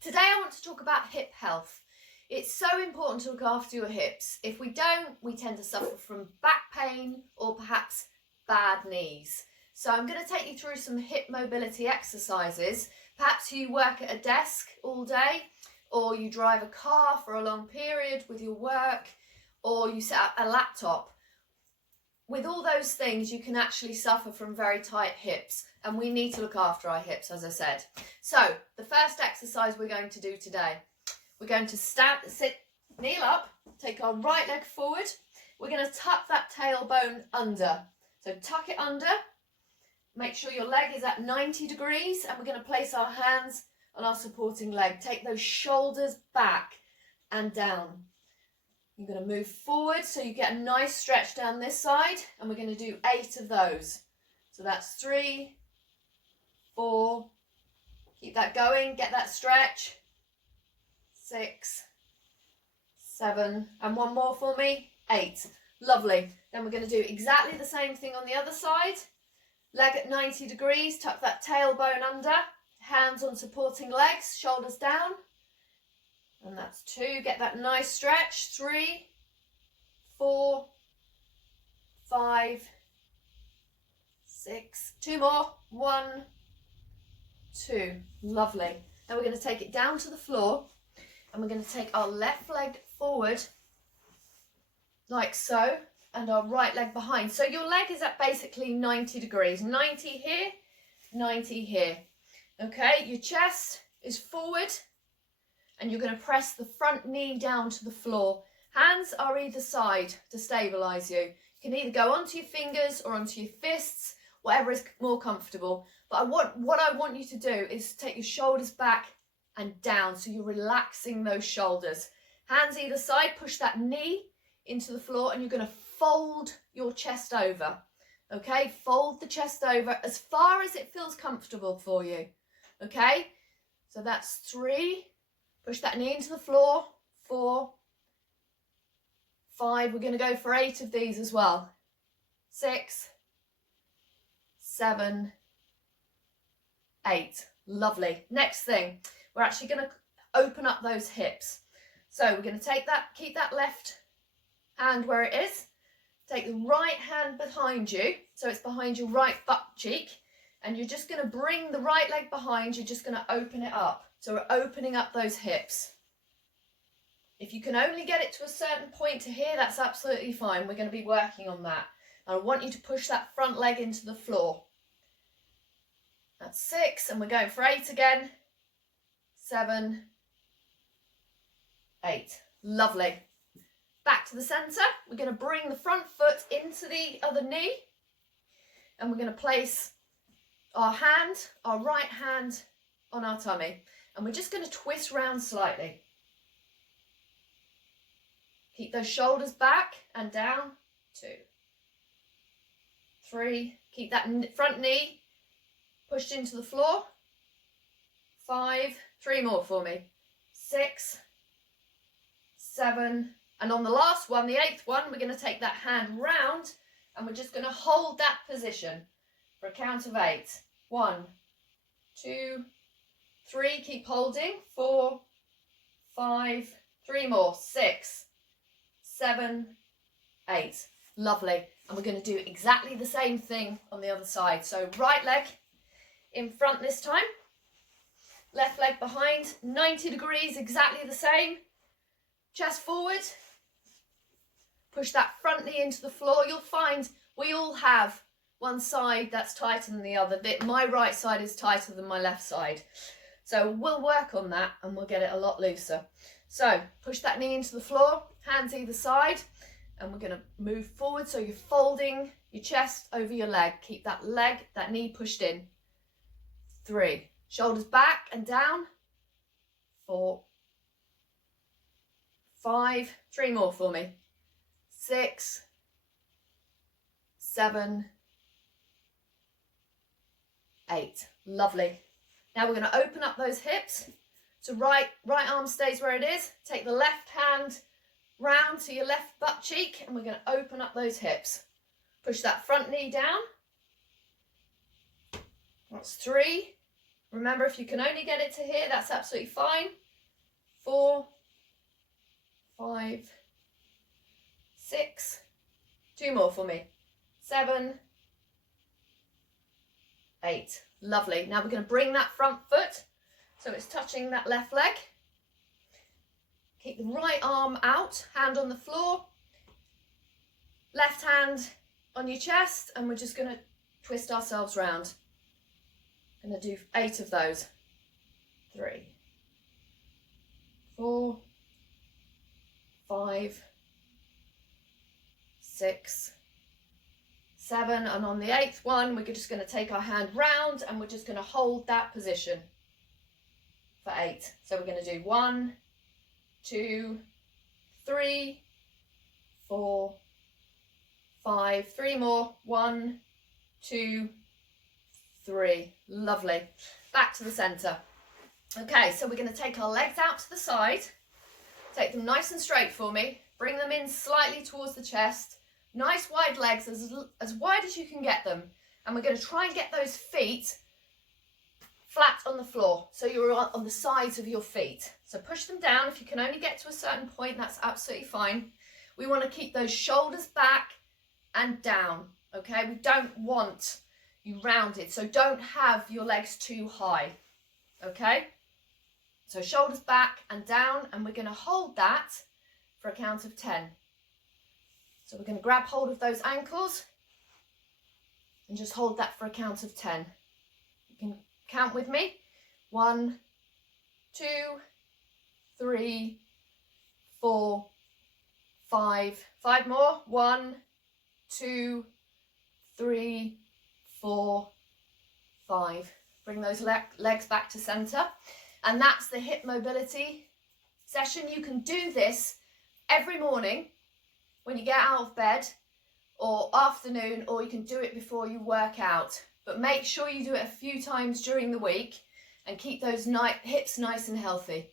Today I want to talk about hip health. It's so important to look after your hips. If we don't, we tend to suffer from back pain or perhaps bad knees. So I'm going to take you through some hip mobility exercises. Perhaps you work at a desk all day, or you drive a car for a long period with your work, or you set up a laptop. With all those things, you can actually suffer from very tight hips, and we need to look after our hips, as I said. So the first exercise we're going to do today, we're going to kneel up, take our right leg forward. We're going to tuck that tailbone under. So tuck it under, make sure your leg is at 90 degrees, and we're going to place our hands on our supporting leg. Take those shoulders back and down. You're going to move forward so you get a nice stretch down this side, and we're going to do 8 of those. So that's 3, 4, keep that going, get that stretch, 6, 7, and one more for me, 8. Lovely. Then we're going to do exactly the same thing on the other side. Leg at 90 degrees, tuck that tailbone under, hands on supporting legs, shoulders down. And that's 2, get that nice stretch, 3, 4, 5, 6, 2 more, 1, 2, lovely. Now we're going to take it down to the floor, and we're going to take our left leg forward, like so, and our right leg behind. So your leg is at basically 90 degrees, 90 here, 90 here. Okay, your chest is forward, and you're going to press the front knee down to the floor. Hands are either side to stabilise you. You can either go onto your fingers or onto your fists, whatever is more comfortable. But what I want you to do is take your shoulders back and down, so you're relaxing those shoulders. Hands either side, push that knee into the floor, and you're going to fold your chest over. Okay, fold the chest over as far as it feels comfortable for you. Okay, so that's 3. Push that knee into the floor, 4, 5, we're going to go for 8 of these as well, 6, 7, 8, lovely. Next thing, we're actually going to open up those hips. So we're going to keep that left hand where it is, take the right hand behind you, so it's behind your right butt cheek, and you're just going to bring the right leg behind, you're just going to open it up. So we're opening up those hips. If you can only get it to a certain point to here, that's absolutely fine. We're going to be working on that. And I want you to push that front leg into the floor. That's 6, and we're going for 8 again. 7, 8. Lovely. Back to the centre. We're going to bring the front foot into the other knee, and we're going to place our right hand on our tummy. And we're just going to twist round slightly. Keep those shoulders back and down. 2, 3. Keep that front knee pushed into the floor. 5. 3 more for me. 6, 7. And on the last one, the 8th one, we're going to take that hand round, and we're just going to hold that position for a count of 8. 1, 2, 3, keep holding, 4, 5, 3 more, 6, 7, 8. Lovely. And we're going to do exactly the same thing on the other side. So right leg in front this time, left leg behind, 90 degrees, exactly the same. Chest forward, push that front knee into the floor. You'll find we all have one side that's tighter than the other. My right side is tighter than my left side. So we'll work on that, and we'll get it a lot looser. So push that knee into the floor, hands either side, and we're going to move forward. So you're folding your chest over your leg. Keep that knee pushed in. 3, shoulders back and down. 4, 5, 3 more for me. 6, 7, 8. Lovely. Now we're going to open up those hips. So right arm stays where it is. Take the left hand round to your left butt cheek, and we're going to open up those hips. Push that front knee down. That's 3, Remember, if you can only get it to here, that's absolutely fine. 4, 5, 6, 2 more for me. 7, 8. Lovely. Now we're going to bring that front foot so it's touching that left leg. Keep the right arm out, hand on the floor, left hand on your chest, and we're just going to twist ourselves round. I'm going to do 8 of those. 3, 4, 5, 6, 7, and on the 8th one we're just going to take our hand round and we're just going to hold that position for 8. So we're going to do 1, 2, 3, 4, 5, 3 more. 1, 2, 3. Lovely. Back to the centre. Okay, so we're going to take our legs out to the side. Take them nice and straight for me. Bring them in slightly towards the chest. Nice wide legs, as wide as you can get them. And we're going to try and get those feet flat on the floor. So you're on the sides of your feet. So push them down. If you can only get to a certain point, that's absolutely fine. We want to keep those shoulders back and down. Okay, we don't want you rounded. So don't have your legs too high. Okay, so shoulders back and down, and we're going to hold that for a count of 10. So we're going to grab hold of those ankles and just hold that for a count of 10. You can count with me. 1, 2, 3, 4, 5. 5 more. 1, 2, 3, 4, 5. Bring those legs back to centre. And that's the hip mobility session. You can do this every morning when you get out of bed, or afternoon, or you can do it before you work out. But make sure you do it a few times during the week and keep those hips nice and healthy.